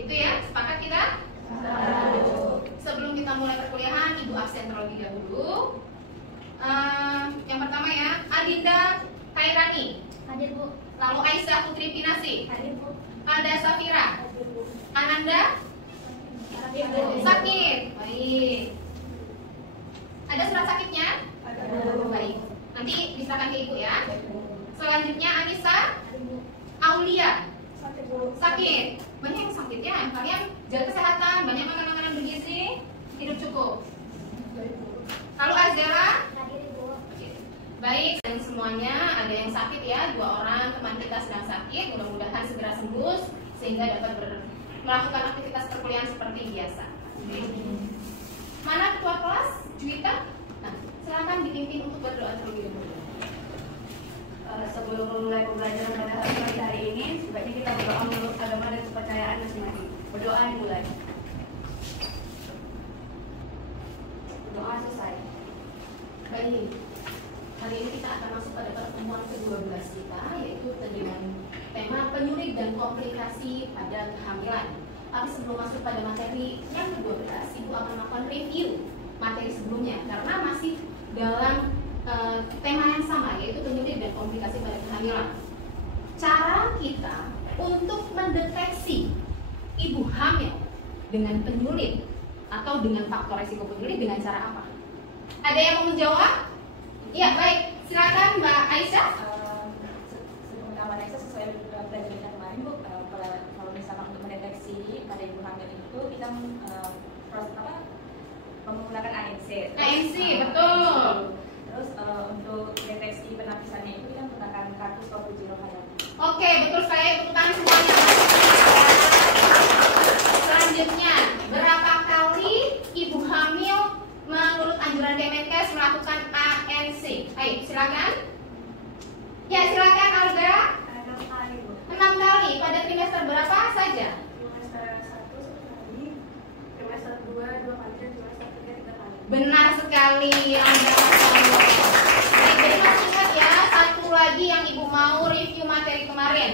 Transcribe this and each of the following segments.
Itu ya, sepakat kita? Sebelum kita mulai perkuliahan, Ibu absen terlebih dahulu. Yang pertama ya, Adinda Khairani. Hadir, Bu. Lalu Aisyah Putri Pinasi. Hadir, Bu. Ada Safira. Hadir, Bu. Ananda Hadir, Bu. sakit. Baik. Ada surat sakitnya? Baik. Nanti diserahkan ke Ibu ya. Selanjutnya Anissa Hadir, Bu. Aulia. Sakit, Bu. Sakit. Banyak yang sakit ya. Kalian jaga kesehatan, banyak makan makanan bergizi, hidup cukup. Lalu Azera. Hadir, Bu. Baik, dan semuanya ada yang sakit ya, 2 orang teman kita sedang sakit. Mudah-mudahan segera sembuh sehingga dapat melakukan aktivitas perkuliahan seperti biasa. Mana ketua kelas? Juwita? Nah, silakan dipimpin untuk berdoa terlebih dahulu. Sebelum memulai pembelajaran pada hari ini, sebaiknya kita berdoa menurut agama dan kepercayaan masing-masing. Berdoa dimulai. Berdoa selesai. Baik, hari ini kita akan masuk pada pertemuan ke-12 kita, yaitu dengan tema penyulit dan komplikasi pada kehamilan. Tapi sebelum masuk pada materi yang ke-12, Ibu akan melakukan review materi sebelumnya karena masih dalam tema yang sama, yaitu penyulit dan komplikasi pada kehamilan. Cara kita untuk mendeteksi ibu hamil dengan penyulit atau dengan faktor resiko penyulit dengan cara apa? Ada yang mau menjawab? Ya, baik. Silakan Mbak Aisyah. Pengalaman Aisyah sesuai pelajaran kita kemarin, Bu. Kalau misalkan untuk mendeteksi pada ibu hamil itu kita menggunakan ANC. ANC, betul. Terus untuk deteksi penapisannya itu kita menggunakan kartu stop uji rohaya. Oke, betul sekali. Tepuk tangan semuanya. Selanjutnya, berapa kali ibu hamil menurut anjuran Kemenkes melakukan ANC? Ayo, silakan. Ya, silakan Alga. 6 kali, Bu. 6 kali. Pada trimester berapa saja? Trimester 1 sekali, trimester 2 2 kali, dan trimester 3 3 kali. Benar sekali, Alga. Baik, jadi masih ingat ya, satu lagi yang Ibu mau review materi kemarin.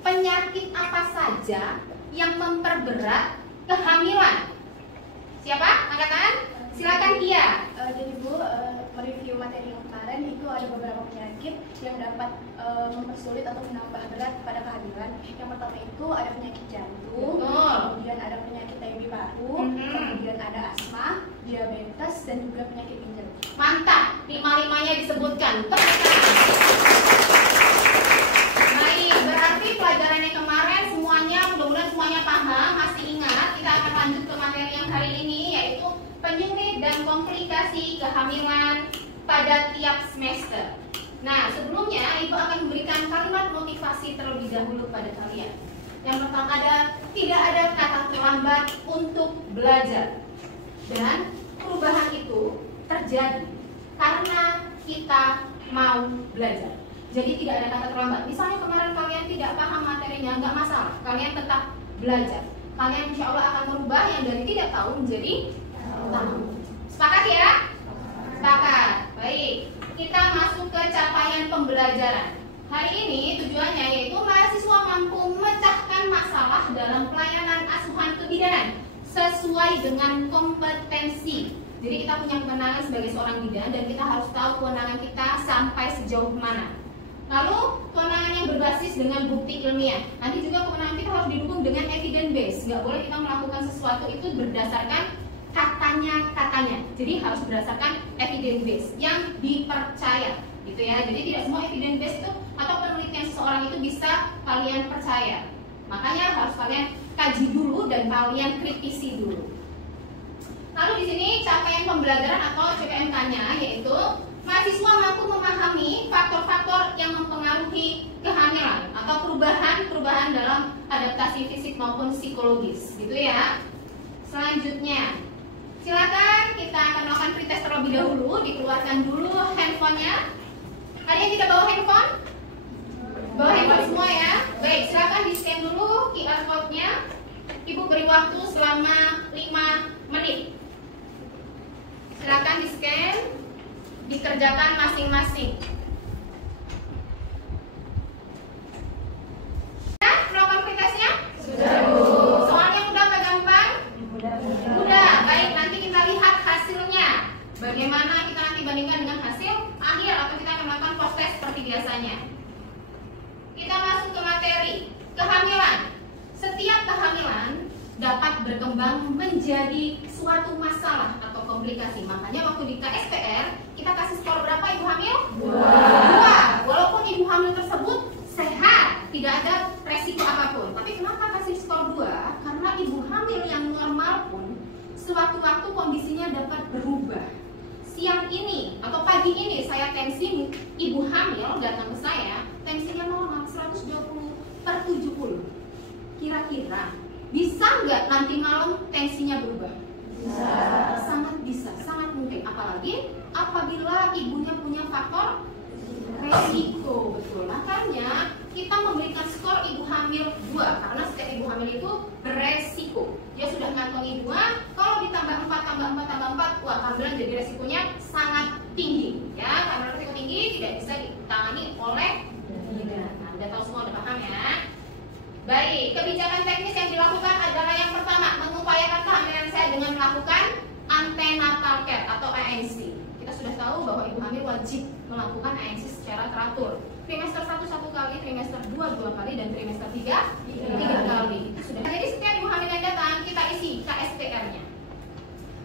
Penyakit apa saja yang memperberat kehamilan? Siapa? Angkatan? Silakan Kia. Jadi Bu, mereview materi yang kemarin itu ada beberapa penyakit yang dapat mempersulit atau menambah berat pada kehamilan. Yang pertama itu ada penyakit jantung, Betul. kemudian ada penyakit TB paru, kemudian ada asma, diabetes, dan juga penyakit ginjal. Mantap, 5-5-nya disebutkan. Baik, berarti pelajaran yang kemarin semuanya, mudah-mudahan semuanya paham, masih ingat. Kita akan lanjut ke materi yang hari ini, yaitu penyulit dan komplikasi kehamilan pada tiap semester. Nah, sebelumnya Ibu akan memberikan kalimat motivasi terlebih dahulu pada kalian. Yang pertama tidak ada kata terlambat untuk belajar. Dan perubahan itu terjadi karena kita mau belajar. Jadi tidak ada kata terlambat. Misalnya kemarin kalian tidak paham materinya, nggak masalah. Kalian tetap belajar. Kalian insya Allah akan merubah yang dari tidak tahu menjadi tahu. Sepakat ya? Sepakat. Baik. Kita masuk ke capaian pembelajaran. Hari ini tujuannya yaitu mahasiswa mampu memecahkan masalah dalam pelayanan asuhan kebidanan sesuai dengan kompetensi. Jadi kita punya kewenangan sebagai seorang bidan dan kita harus tahu kewenangan kita sampai sejauh mana. Lalu kewenangan yang berbasis dengan bukti ilmiah. Nanti juga kewenangan kita harus didukung dengan evidence base. Nggak boleh kita melakukan sesuatu itu berdasarkan katanya. Jadi harus berdasarkan evidence base yang dipercaya, gitu ya. Jadi tidak semua evidence base itu atau penelitian seseorang itu bisa kalian percaya. Makanya harus kalian kaji dulu dan kalian kritisi dulu. Lalu di sini capaian pembelajaran atau CPMK-nya yaitu mahasiswa mampu memahami faktor-faktor yang mempengaruhi kehamilan atau perubahan dalam adaptasi fisik maupun psikologis, gitu ya. Selanjutnya, silakan kita akan melakukan pretest terlebih dahulu. Dikeluarkan dulu handphonenya. Ada yang tidak bawa handphone? Bawa handphone semua ya. Baik, silakan di scan dulu QR code-nya. Ibu beri waktu selama 5 menit. Silakan di scan, dikerjakan masing-masing. Ya, melakukan pretestnya? Sudah, Bu. Soalnya berkembang menjadi suatu masalah atau komplikasi. Makanya waktu di KSPR kita kasih skor berapa ibu hamil? 2. Walaupun ibu hamil tersebut sehat, tidak ada resiko apapun. Tapi kenapa kasih skor 2? Karena ibu hamil yang normal pun sewaktu-waktu kondisinya dapat berubah. Siang ini atau pagi ini saya tensi ibu hamil datang ke saya, tensinya normal 120/70. Kira-kira bisa nggak nanti malam tensinya berubah? Bisa. Sangat bisa, sangat mungkin. Apalagi apabila ibunya punya faktor resiko, betul. Makanya kita memberikan skor ibu hamil 2 karena setiap ibu hamil itu beresiko. Dia sudah ngantongi 2, kalau ditambah 4 tambah 4 tambah 4, wah kehamilan jadi resikonya sangat tinggi. Ya, karena resiko tinggi tidak bisa ditangani oleh bidan. Nah, udah tahu semua, udah paham ya? Baik, kebijakan teknis yang dilakukan adalah yang pertama, mengupayakan kehamilan sehat dengan melakukan antenatal care atau ANC. Kita sudah tahu bahwa ibu hamil wajib melakukan ANC secara teratur. Trimester 1 1 kali, trimester 2 2 kali, dan trimester 3 3 kali. Itu sudah. Jadi setiap ibu hamil yang datang kita isi KSPR-nya.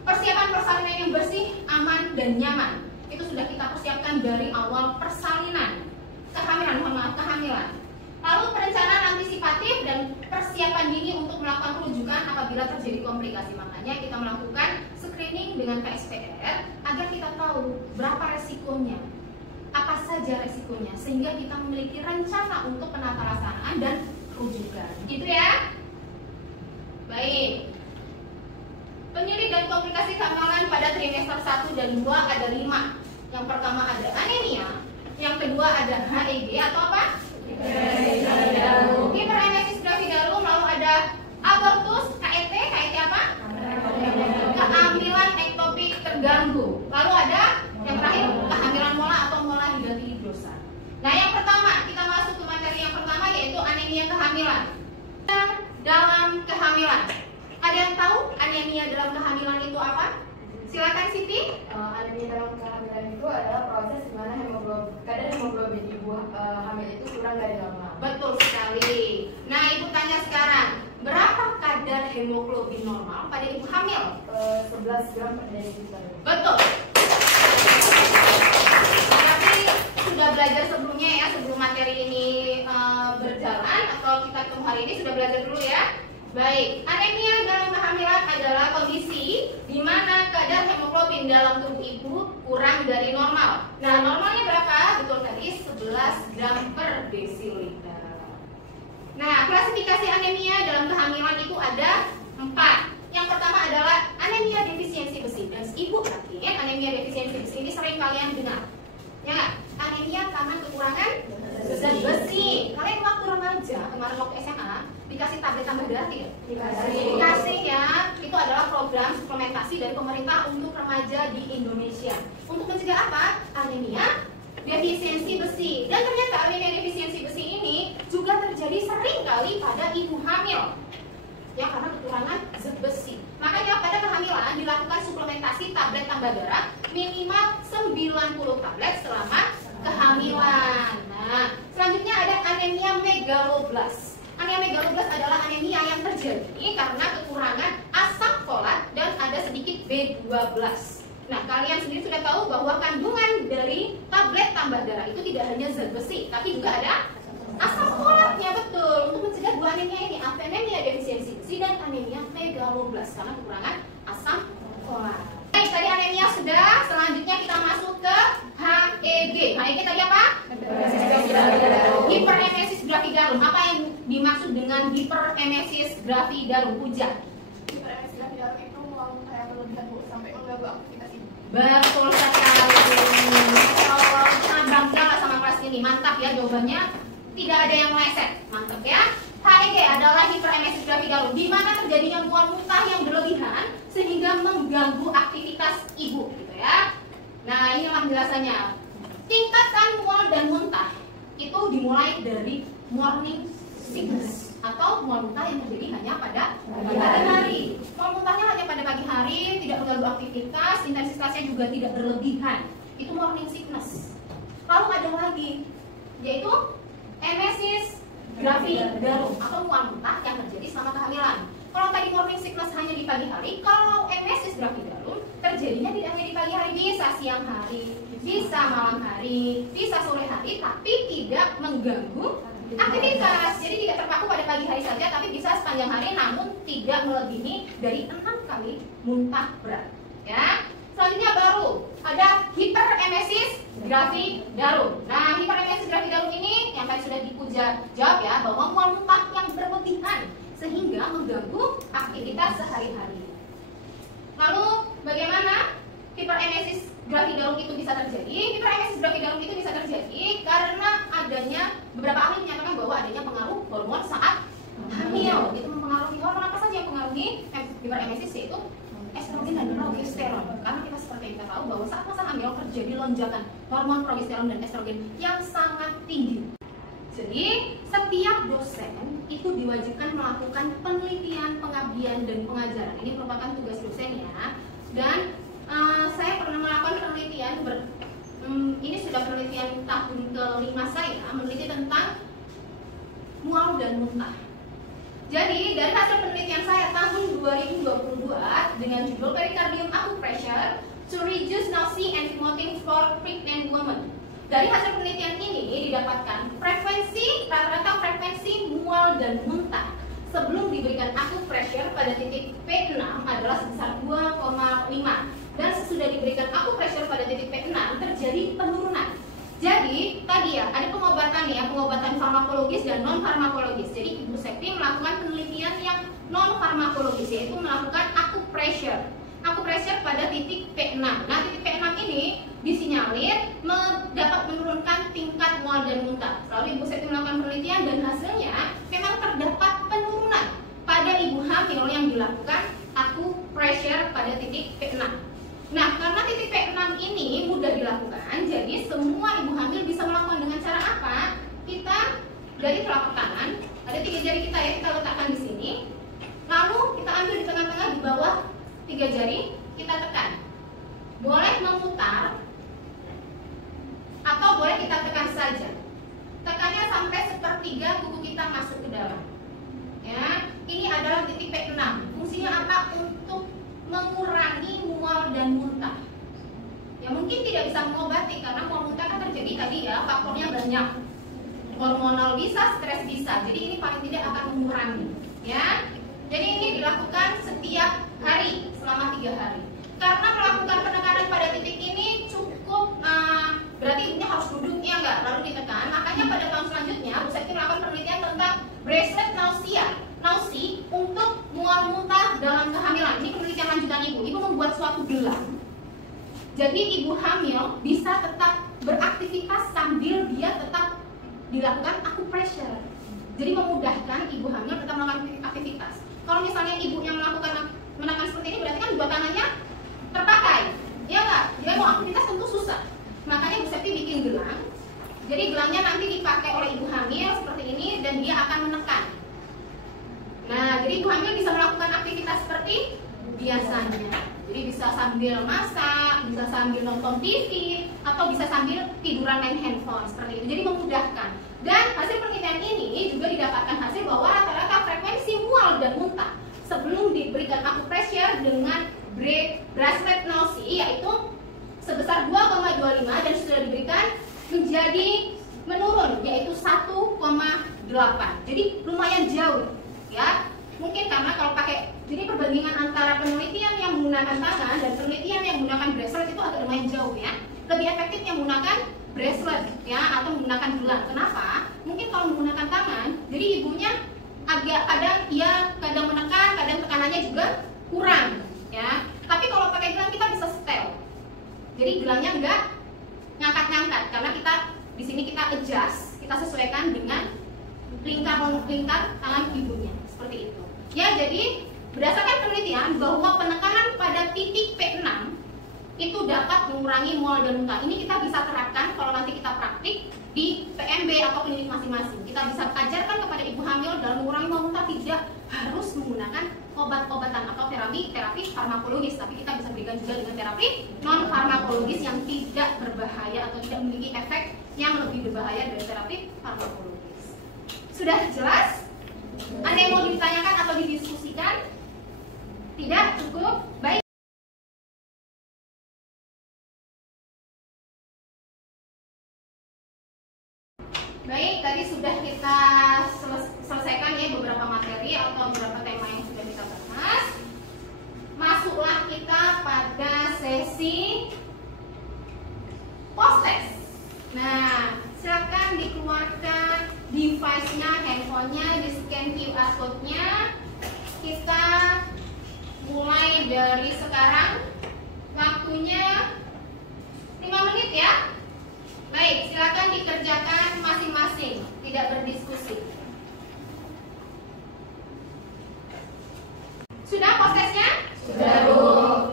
Persiapan persalinan yang bersih, aman, dan nyaman. Itu sudah kita persiapkan dari awal persalinan. Kehamilan. Lalu perencanaan antisipatif dan persiapan dini untuk melakukan rujukan apabila terjadi komplikasi. Makanya kita melakukan screening dengan KSPR agar kita tahu berapa resikonya, apa saja resikonya, sehingga kita memiliki rencana untuk penatalaksanaan dan rujukan. Gitu ya. Baik. Penyakit dan komplikasi kehamilan pada trimester 1 dan 2 ada 5. Yang pertama ada anemia, yang kedua ada HEG atau apa? Hiperemesis gravidarum, lalu ada abortus, KET apa? Kehamilan ektopik terganggu. Lalu ada yang terakhir kehamilan mola atau mola hidatidosa. Nah, yang pertama kita masuk ke materi yang pertama yaitu anemia kehamilan. Dalam kehamilan, ada yang tahu anemia dalam kehamilan itu apa? Silakan Siti. Anemia dalam kehamilan itu adalah proses di mana kadar hemoglobin ibu hamil itu kurang dari normal. Betul sekali. Nah, ibu tanya sekarang, berapa kadar hemoglobin normal pada ibu hamil? 11 gram per desiliter. Betul. Berarti sudah belajar sebelumnya ya, sebelum materi ini berjalan atau kita ketemu hari ini sudah belajar dulu ya. Baik, anemia dalam kehamilan adalah kondisi di mana kadar hemoglobin dalam tubuh ibu kurang dari normal. Nah, normalnya berapa? Betul tadi 11 gram per desiliter. Nah, klasifikasi anemia dalam kehamilan itu ada 4. Yang pertama adalah anemia defisiensi besi. Dan ibu yakin anemia defisiensi besi ini sering kalian dengar. Ya nggak? Anemia karena kekurangan zat besi. Kalian waktu remaja, kemarin waktu SMA, dikasih tablet tambah darah tidak? Dikasih ya. Itu adalah program suplementasi dari pemerintah untuk remaja di Indonesia. Untuk mencegah apa? Anemia defisiensi besi. Dan ternyata anemia defisiensi besi ini juga terjadi sering kali pada ibu hamil. Ya, karena kekurangan zat besi. Makanya pada kehamilan dilakukan suplementasi tablet tambah darah minimal 90 tablet selama kehamilan. Nah, selanjutnya ada anemia megaloblas. Anemia megaloblas adalah anemia yang terjadi karena kekurangan asam folat dan ada sedikit B12. Nah, kalian sendiri sudah tahu bahwa kandungan dari tablet tambah darah itu tidak hanya zat besi, tapi juga ada asam folatnya. Betul. Untuk mencegah dua anemia ini, anemia defisiensi besi dan anemia megaloblas karena kekurangan asam folat. Baik, tadi anemia sudah. Selanjutnya kita masuk ke HEG. HEG tadi apa? Hiperemesis gravidarum. Apa yang dimaksud dengan hiperemesis gravidarum? Puja. Hiperemesis gravidarum itu mual-muntah yang berlebihan, Bu, sampai mengganggu aktivitas ibu. Betul sekali. Kalau sangat bangga sama kelas ini, mantap ya jawabannya. Tidak ada yang meleset, mantap ya. HEG adalah hiperemesis gravidarum, di mana terjadinya mual muntah yang berlebihan sehingga mengganggu aktivitas ibu, gitu ya. Nah, inilah penjelasannya. Tingkatan mual dan muntah itu dimulai dari morning sickness atau mual muntah yang terjadi hanya pada pagi hari. Mual muntahnya hanya pada pagi hari, tidak mengganggu aktivitas, intensitasnya juga tidak berlebihan. Itu morning sickness. Lalu ada lagi, yaitu emesis gravidarum atau mual muntah yang terjadi selama kehamilan. Kalau tadi morning sickness pagi hari. Kalau emesis gravidarum terjadinya tidak hanya di pagi hari, bisa siang hari, bisa malam hari, bisa sore hari, tapi tidak mengganggu aktivitas. Jadi tidak terpaku pada pagi hari saja, tapi bisa sepanjang hari, namun tidak melebihi dari 6 kali muntah berat. Ya. Selanjutnya baru ada hiperemesis gravidarum. Nah, hiperemesis gravidarum ini yang tadi sudah jawab ya, bahwa mual muntah yang berlebihan sehingga mengganggu aktivitas sehari-hari. Lalu bagaimana hiperemesis gravidarum itu bisa terjadi? Hiperemesis gravidarum itu bisa terjadi karena adanya, beberapa ahli menyatakan bahwa adanya pengaruh hormon saat hamil. Itu mempengaruhi hormon apa saja yang mempengaruhi hiperemesis, yaitu estrogen dan progesteron. Karena kita seperti kita tahu bahwa saat masa hamil terjadi lonjakan hormon progesteron dan estrogen yang sangat tinggi. Jadi setiap dosen itu diwajibkan melakukan penelitian, pengabdian, dan pengajaran. Ini merupakan tugas dosen ya. Dan saya pernah melakukan penelitian, ini sudah penelitian tahun ke-5 saya, meneliti tentang mual dan muntah. Jadi dari hasil penelitian saya tahun 2022 dengan judul Pericardium Acupressure to Reduce Nausea and Vomiting for Pregnant Women. Dari hasil penelitian ini didapatkan rata-rata frekuensi mual dan muntah sebelum diberikan acupressure pada titik P6 adalah sebesar 2,5, dan sesudah diberikan acupressure pada titik P6 terjadi penurunan. Jadi tadi ya ada pengobatan ya, pengobatan farmakologis dan non farmakologis. Jadi Ibu Septi melakukan penelitian yang non farmakologis, yaitu melakukan acupressure pada titik P6. Nah, titik P6 ini disinyalir dapat menurunkan tingkat mual dan muntah. Lalu Ibu Septi melakukan penelitian dan hasilnya memang terdapat penurunan pada ibu hamil yang dilakukan acupressure pada titik P6. Nah, karena titik P6 ini mudah dilakukan, jadi semua ibu hamil bisa melakukan dengan cara apa? Kita dari telapak tangan, ada 3 jari kita ya, kita letakkan di sini. Lalu kita ambil di tengah-tengah di bawah 3 jari, kita tekan. Boleh memutar atau boleh kita tekan saja. Tekannya sampai sepertiga kuku kita masuk ke dalam. Ya, ini adalah titik P6. Fungsinya apa? Untuk mengurangi mual dan muntah. Ya mungkin tidak bisa mengobati karena mual muntah kan terjadi tadi ya, faktornya banyak. Hormonal bisa, stres bisa. Jadi ini paling tidak akan mengurangi. Ya. Jadi ini dilakukan setiap hari selama 3 hari. Karena melakukan penekanan pada titik ini cukup berarti ibunya harus duduk ya enggak, lalu ditekan. Makanya pada tahun selanjutnya Bu Septi melakukan penelitian tentang bracelet nausea untuk mual muntah dalam kehamilan. Ini penelitian lanjutan ibu. Ibu membuat suatu gelang. Jadi ibu hamil bisa tetap beraktivitas sambil dia tetap dilakukan acupressure. Jadi memudahkan ibu hamil tetap melakukan aktivitas. Kalau misalnya ibu yang menekan seperti ini berarti kan 2 tangannya terpakai. Ya enggak? Dia mau aktivitas tentu susah. Makanya Bu Septi bikin gelang. Jadi gelangnya nanti dipakai oleh ibu hamil seperti ini dan dia akan menekan. Nah, jadi ibu hamil bisa melakukan aktivitas seperti biasanya. Jadi bisa sambil masak, bisa sambil nonton TV, atau bisa sambil tiduran main handphone seperti itu. Jadi memudahkan. Dan hasil penelitian ini juga didapatkan hasil bahwa rata-rata frekuensi mual dan muntah sebelum diberikan acupressure dengan bracelet nausea yaitu sebesar 2,25 dan sudah diberikan menjadi menurun yaitu 1,8. Jadi lumayan jauh. Ya, mungkin karena kalau pakai, jadi perbandingan antara penelitian yang menggunakan tangan dan penelitian yang menggunakan bracelet itu agak lumayan jauh ya. Lebih efektif yang menggunakan bracelet ya atau menggunakan gelang. Kenapa? Mungkin kalau menggunakan tangan, jadi ibunya agak kadang menekan, kadang tekanannya juga kurang ya. Tapi kalau pakai gelang kita bisa setel. Jadi gelangnya enggak ngangkat-ngangkat karena kita di sini kita adjust, kita sesuaikan dengan lingkar tangan ibunya seperti itu. Ya, jadi berdasarkan penelitian bahwa penekanan pada titik P6 itu dapat mengurangi mual dan muntah. Ini kita bisa terapkan kalau nanti kita praktik di PMB atau klinik masing-masing. Kita bisa ajarkan kepada ibu hamil dalam mengurangi mual muntah tidak harus menggunakan obat-obatan atau terapi farmakologis, tapi kita bisa berikan juga dengan terapi non farmakologis yang tidak berbahaya atau tidak memiliki efek yang lebih berbahaya dari terapi farmakologis. Sudah jelas? Ada yang mau ditanyakan atau didiskusikan? Tidak cukup? Baik. Baik, tadi sudah kita selesaikan ya beberapa materi atau beberapa tema yang sudah kita bahas. Masuklah kita pada sesi post-test. Nah, silakan dikeluarkan device-nya, handphonenya, di-scan QR code-nya. Kita mulai dari sekarang. Waktunya 5 menit ya. Baik, silakan dikerjakan masing-masing, tidak berdiskusi. Sudah post-testnya? Sudah, Bu.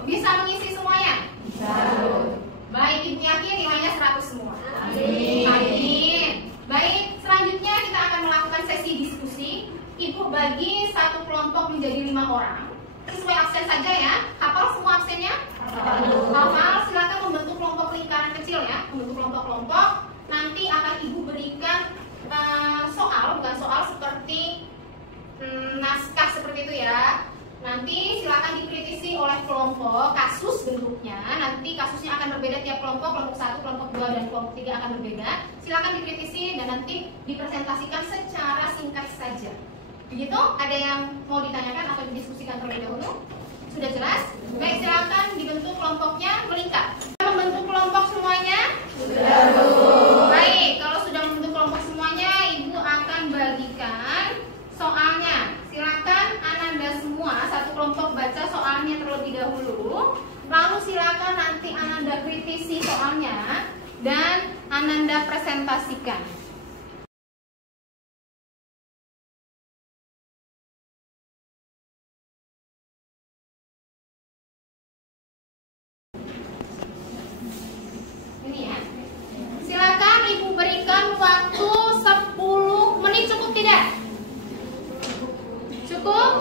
Bisa mengisi semuanya? Bisa, Bu. Baik, Ibu yakin nilainya 100 semua? Amin. Amin. Baik, selanjutnya kita akan melakukan sesi diskusi. Ibu bagi satu kelompok menjadi 5 orang. Sesuai absen saja ya. Hafal semua absennya? Hafal. Silakan membentuk kelompok lingkaran kecil ya. Membentuk kelompok-kelompok. Nanti akan Ibu berikan soal, bukan soal seperti naskah seperti itu ya. Nanti silakan dikritisi oleh kelompok, kasus bentuknya. Nanti kasusnya akan berbeda tiap kelompok, kelompok 1, kelompok 2, dan kelompok 3 akan berbeda. Silakan dikritisi dan nanti dipresentasikan secara singkat saja. Begitu? Ada yang mau ditanyakan atau didiskusikan terlebih dahulu? Sudah jelas? Baik, silakan dibentuk kelompoknya melingkar. Membentuk kelompok semuanya? Sudah, Bu. Baik, kalau sudah membentuk kelompok semuanya, Ibu akan bagikan soalnya. Silakan Ananda semua satu kelompok baca soalnya terlebih dahulu. Lalu silakan nanti Ananda kritisi soalnya dan Ananda presentasikan. Ini ya. Silakan Ibu berikan waktu 10 menit, cukup tidak? Cukup?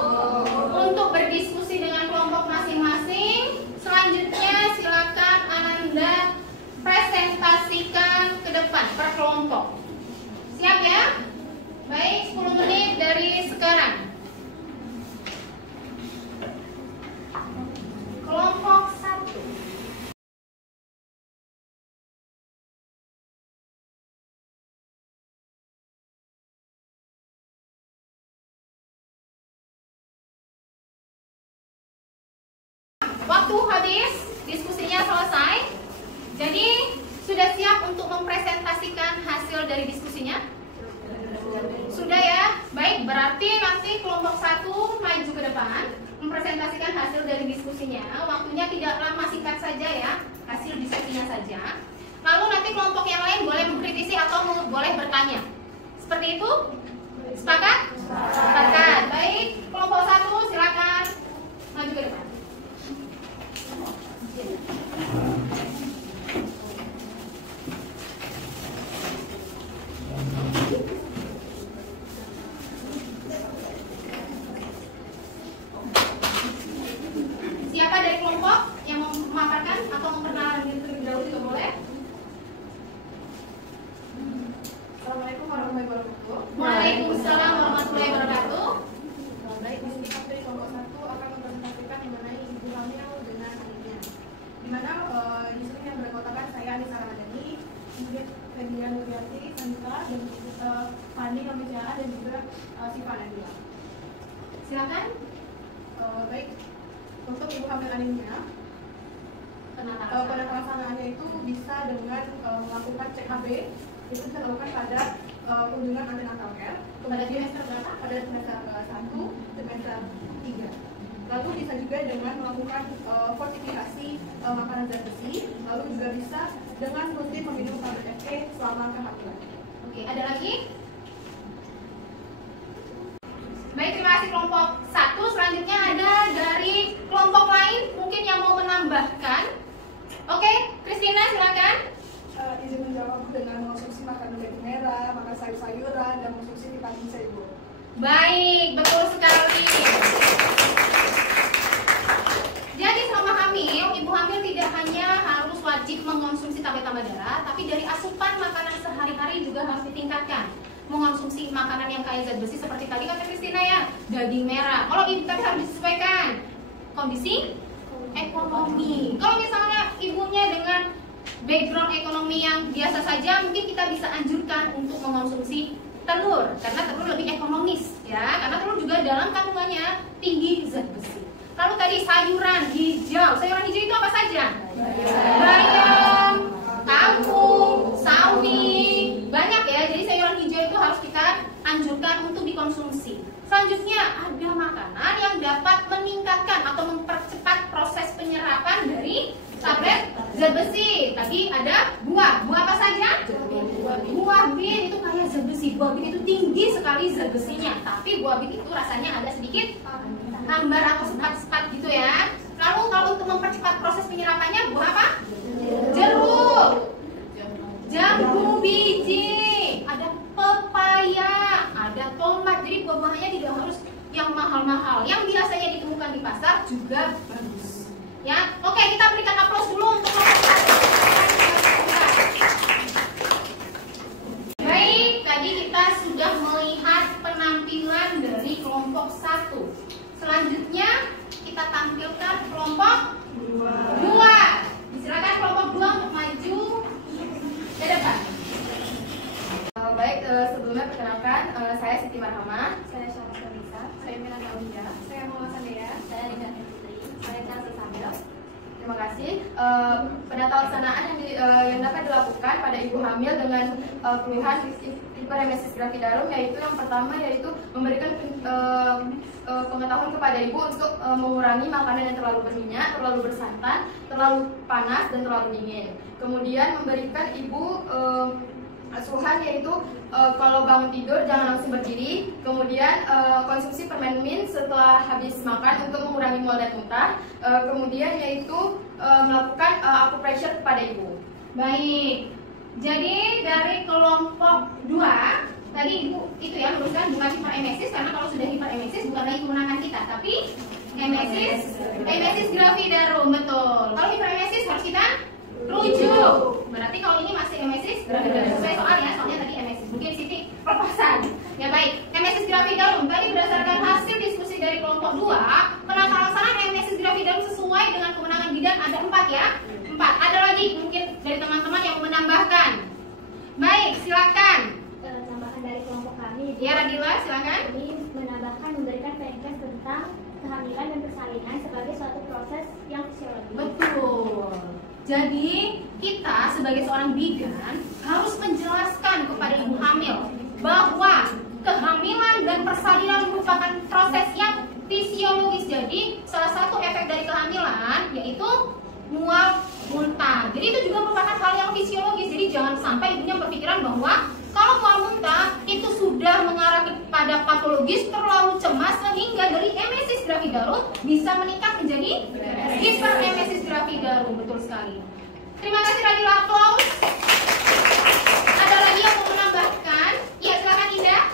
Untuk berdiskusi dengan kelompok masing-masing. Selanjutnya silakan Ananda presentasikan ke depan per kelompok. Siap ya? Baik, 10 menit dari sekarang. Kelompok 1. Waktu habis, diskusinya selesai. Jadi sudah siap untuk mempresentasikan hasil dari diskusinya? Sudah ya? Baik, berarti nanti kelompok 1 maju ke depan mempresentasikan hasil dari diskusinya. Waktunya tidak lama, singkat saja ya. Hasil diskusinya saja. Lalu nanti kelompok yang lain boleh mengkritisi atau boleh bertanya. Seperti itu? Sepakat? Sepakat. Baik, kelompok 1 silakan maju ke depan. Siapa dari kelompok yang mau memaparkan atau memperkenalkan diri terlebih dahulu juga boleh? Assalamualaikum warahmatullahi wabarakatuh. Waalaikumsalam warahmatullahi wabarakatuh. Baik, di sini kami dari kelompok 1 akan mempresentasikan mengenai ibu hamil dengan anaknya. Di mana di sini yang beranggotakan saya Anissa Ramadhani, kemudian Fedia Nuriati, Sanita, dan Fani Kamijaan, dan juga Siva Nadila. Silakan. Baik, untuk ibu hamil anemia, pada pelaksanaannya itu bisa dengan melakukan cek HB. Itu bisa dilakukan pada kunjungan antenatal care Pada trimester berapa? pada semester 1, semester 3. Lalu bisa juga dengan melakukan fortifikasi makanan zat besi. Lalu juga bisa dengan rutin meminum tablet FE selama kehamilan. Oke, ada lagi? Baik, terima kasih kelompok 1. Selanjutnya ada dari kelompok lain mungkin yang mau menambahkan. Oke, Christina silakan. Izin menjawab dengan mengonsumsi makanan daging merah, makan sayur-sayuran, dan mengonsumsi vitamin C, Bu. Baik, betul sekali. Jadi selama hamil, ibu hamil tidak hanya harus wajib mengonsumsi tablet tambah darah, tapi dari asupan makanan sehari-hari juga harus ditingkatkan. Mengonsumsi makanan yang kaya zat besi seperti tadi kata Christina ya, daging merah. Kalau ibu tapi harus disesuaikan kondisi ekonomi. Kalau misalnya ibunya dengan background ekonomi yang biasa saja, mungkin kita bisa anjurkan untuk mengonsumsi telur karena telur lebih ekonomis ya, karena telur juga dalam kandungannya tinggi zat besi. Lalu tadi sayuran hijau itu apa saja? Bayam, kangkung, sawi, banyak ya. Jadi sayuran hijau itu harus kita anjurkan untuk dikonsumsi. Selanjutnya ada makanan yang dapat meningkatkan atau mempercepat proses penyerapan dari tablet zat besi. Tadi ada buah apa saja? Buah bin itu kaya zat besi. Buah bin itu tinggi sekali zat besinya. Tapi buah bin itu rasanya agak sedikit hambar atau sepat-sepat gitu ya. Lalu kalau untuk mempercepat proses penyerapannya, buah apa? Jeruk, jambu biji, ada pepaya, ada tomat. Jadi buah-buahnya tidak harus yang mahal-mahal. Yang biasanya ditemukan di pasar juga bagus. Ya, oke, kita berikan aplaus dulu untuk kelompok 1. Baik, tadi kita sudah melihat penampilan dari kelompok 1. Selanjutnya kita tampilkan kelompok 2. Silakan kelompok 2 untuk maju ke depan. Baik, sebelumnya perkenalkan, saya Siti Marhama. Saya Syarah Lisa, Saya Miranda Aulia, saya Mama Sandea, saya Rina Putri, saya Chelsea Sambil. Terima kasih. Penata laksanaan yang dapat dilakukan pada ibu hamil dengan keluhan hiperemesis gravidarum, yaitu yang pertama yaitu memberikan pengetahuan kepada ibu untuk mengurangi makanan yang terlalu berminyak, terlalu bersantan, terlalu panas dan terlalu dingin. Kemudian memberikan ibu asuhan yaitu kalau bangun tidur jangan langsung berdiri. Kemudian konsumsi permen min setelah habis makan untuk mengurangi mual dan muntah. Kemudian yaitu melakukan acupressure kepada ibu. Baik. Jadi dari kelompok 2 tadi ibu itu ya luruskan bukan hiperemesis, karena kalau sudah hiperemesis bukan lagi kewenangan kita, tapi emesis gravidarum, betul. Kalau hiperemesis harus kita rujuk. Berarti kalau ini masih emesis gravidarum. Sesuai soalnya tadi emesis. Mungkin Siti perpasan. Ya baik. Emesis gravidarum tadi berdasarkan hasil diskusi dari kelompok 2, penata laksanaan emesis gravidarum sesuai dengan kewenangan bidan ada 4 ya. 4. Ada lagi mungkin dari teman-teman yang menambahkan. Baik, silakan. Tambahan dari kelompok kami. Ya Radila, silakan. Kami menambahkan memberikan peringkat tentang kehamilan dan persalinan sebagai suatu proses yang fisiologis. Betul. Jadi kita sebagai seorang bidan harus menjelaskan kepada ibu hamil bahwa kehamilan dan persalinan merupakan proses yang fisiologis. Jadi salah satu efek dari kehamilan yaitu mual muntah. Jadi itu juga merupakan hal yang fisiologis. Jadi jangan sampai ibunya berpikiran bahwa kalau mual muntah itu sudah mengarah kepada patologis, terlalu cemas sehingga dari emesis gravidarum bisa meningkat menjadi hiperemesis gravidarum. Betul sekali. Terima kasih Radila, aplaus. Ada lagi yang mau menambahkan? Ya silakan Indah.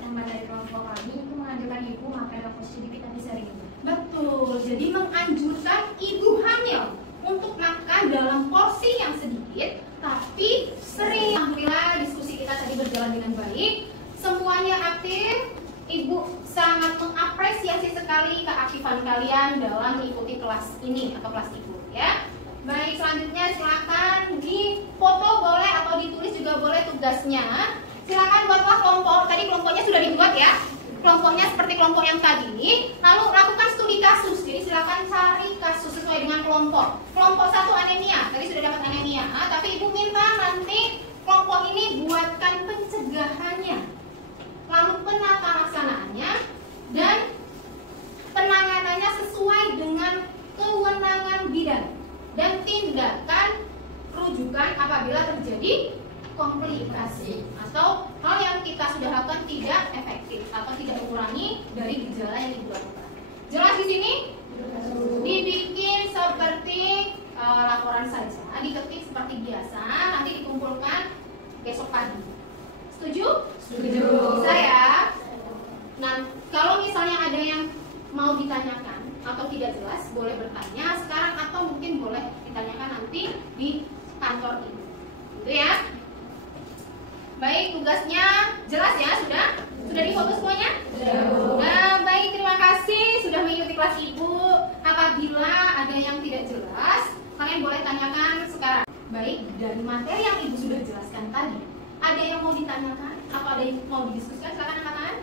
Tambahan dari kelompok kami itu menganjurkan ibu makan porsi sedikit tapi sering. Betul. Jadi menganjurkan ibu hamil untuk makan dalam porsi yang sedikit tapi sering. Alhamdulillah diskusi kita tadi berjalan dengan baik. Semuanya aktif. Ibu sangat mengapresiasi sekali keaktifan kalian dalam mengikuti kelas ini atau kelas ibu ya. Baik, selanjutnya silakan di foto boleh atau ditulis juga boleh tugasnya. Silakan buatlah kelompok. Tadi kelompoknya sudah dibuat ya. Kelompoknya seperti kelompok yang tadi. Lalu lakukan studi kasus. Jadi silakan cari kasus sesuai dengan kelompok. Kelompok 1 anemia. Tadi sudah dapat anemia. Tapi ibu minta nanti kelompok ini buatkan pencegahannya, lalu penata laksanaannya dan penanganannya sesuai dengan kewenangan bidan dan tindakan rujukan apabila terjadi komplikasi atau hal yang kita sudah lakukan tidak efektif atau tidak mengurangi dari gejala yang ibu lakukan. Jelas di sini? Dibikin seperti laporan saja, diketik seperti biasa, nanti dikumpulkan besok pagi. Setuju? Setuju. Saya. Nah, kalau misalnya ada yang mau ditanyakan atau tidak jelas, boleh bertanya sekarang atau mungkin boleh ditanyakan nanti di kantor ini. Gitu ya. Baik, tugasnya jelas ya? Sudah difoto semuanya? Sudah. Nah, baik, terima kasih sudah mengikuti kelas ibu. Apabila Apabila ada yang tidak jelas, kalian boleh tanyakan sekarang. Baik, dari materi yang Ibu sudah jelaskan tadi, ada yang mau ditanyakan atau ada yang mau didiskusikan? Silakan angkat tangan.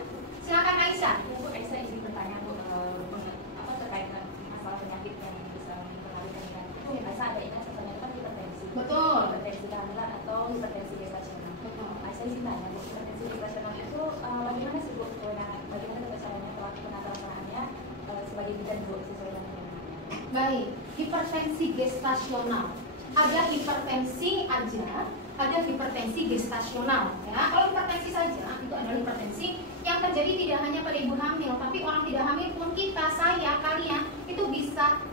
Silakan Aisyah. Bu, Aisyah izin bertanya Bu, apa terkait dengan masalah penyakit yang bisa mempengaruhi kandungan itu? Aisyah ada ingat contohnya kan hipertensi. Betul. Hipertensi kehamilan atau hipertensi gestasional. Betul. Aisyah izin tanya Bu, hipertensi gestasional itu bagaimana sih Bu? Bagaimana caranya pelaksanaannya sebagai bidan Bu sesuai dengan Baik, hipertensi gestasional. Ada hipertensi aja, ada hipertensi gestasional. Ya, kalau hipertensi saja itu adalah hipertensi yang terjadi tidak hanya pada ibu hamil, tapi orang tidak hamil pun kita, saya, kalian itu bisa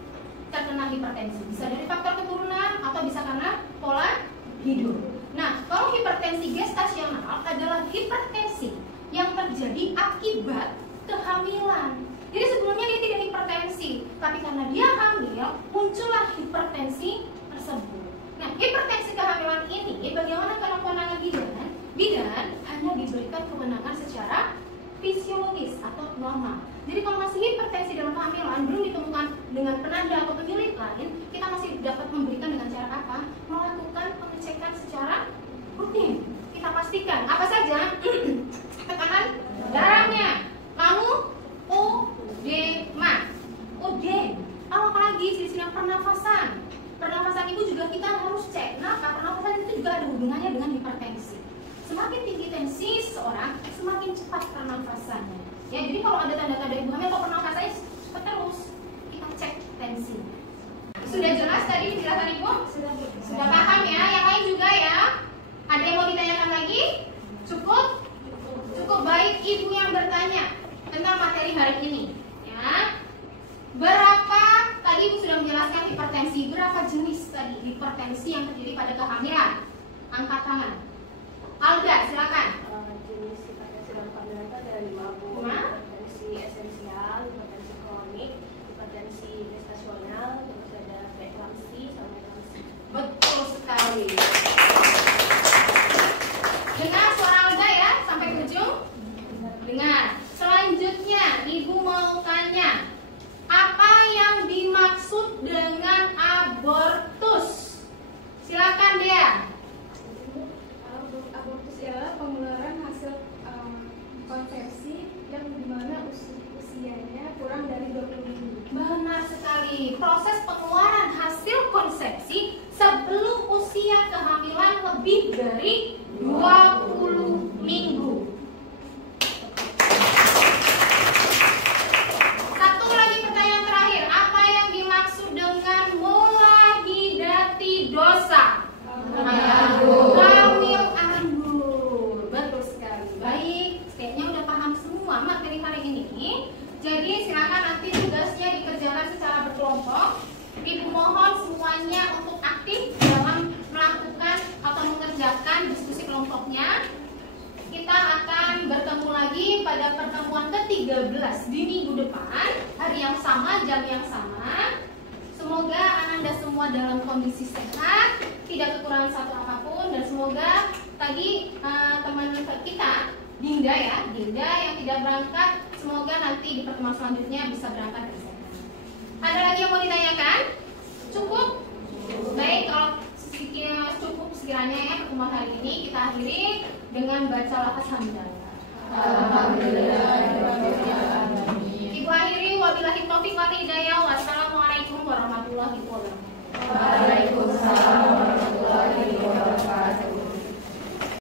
terkena hipertensi. Bisa dari faktor keturunan atau bisa karena pola hidup. Nah, kalau hipertensi gestasional adalah hipertensi yang terjadi akibat kehamilan. Jadi sebelumnya dia tidak hipertensi, tapi karena dia hamil, muncullah hipertensi tersebut. Nah, hipertensi kehamilan ini bagaimana kewenangan bidan? Bidan hanya diberikan kewenangan secara fisiologis atau normal. Jadi kalau masih hipertensi dalam kehamilan belum ditemukan dengan penanda atau penyulit lain, kita masih dapat memberikan dengan cara apa? Melakukan pengecekan secara rutin. Kita pastikan apa saja tekanan darahnya, lalu udema, apalagi sini pernafasan. Pernafasan ibu juga kita harus cek. Nah, pernafasan itu juga ada hubungannya dengan hipertensi. Semakin tinggi tensi seseorang, semakin cepat pernafasannya. Ya, jadi kalau ada tanda-tanda ibu hamil atau pernafasannya cepat terus, kita cek tensi. Sudah jelas tadi penjelasan ibu? Sudah paham ya? Yang lain juga ya? Ada yang mau ditanyakan lagi? Cukup? Cukup. Baik, ibu yang bertanya tentang materi hari ini. Ya. Berapa, tadi ibu sudah menjelaskan hipertensi, berapa jenis tadi hipertensi yang terjadi pada kehamilan? Angkat tangan. Alda, silakan. Jenis hipertensi dalam kehamilan itu ada 5 Bu. Hipertensi esensial, hipertensi kronik, hipertensi gestasional, terus ada preeklamsi sama eklamsi. Betul sekali. Dengar suara Alda ya, sampai ke ujung. Dengar. Selanjutnya, ibu mau tanya, apa yang dimaksud dengan abortus? Silakan dia. Abortus adalah pengeluaran hasil konsepsi yang dimana usianya kurang dari 20 minggu. Benar sekali. Proses pengeluaran hasil konsepsi sebelum usia kehamilan lebih dari 20 minggu. Satu lagi pertanyaan terakhir. Apa yang dimaksud dengan mulahidati dosa? Hamil anggur. Betul sekali. Baik, kayaknya udah paham semua materi hari ini. Jadi silakan nanti tugasnya dikerjakan secara berkelompok. Ibu mohon semuanya untuk aktif dalam melakukan atau mengerjakan diskusi kelompoknya. Kita akan bertemu lagi pada pertemuan ke-13 di minggu depan, hari yang sama, jam yang sama. Semoga Anda semua dalam kondisi sehat, tidak kekurangan satu apapun, dan semoga tadi teman kita Dinda ya, Dinda yang tidak berangkat, semoga nanti di pertemuan selanjutnya bisa berangkat dari sana. Ada lagi yang mau ditanyakan? Cukup? Baik, kalau cukup sekiranya ya pertemuan hari ini kita akhiri dengan baca lafaz hamdalah. Alhamdulillah. Ibu akhiri wabillahi taufiq wal hidayah. Wassalamualaikum warahmatullahi wabarakatuh.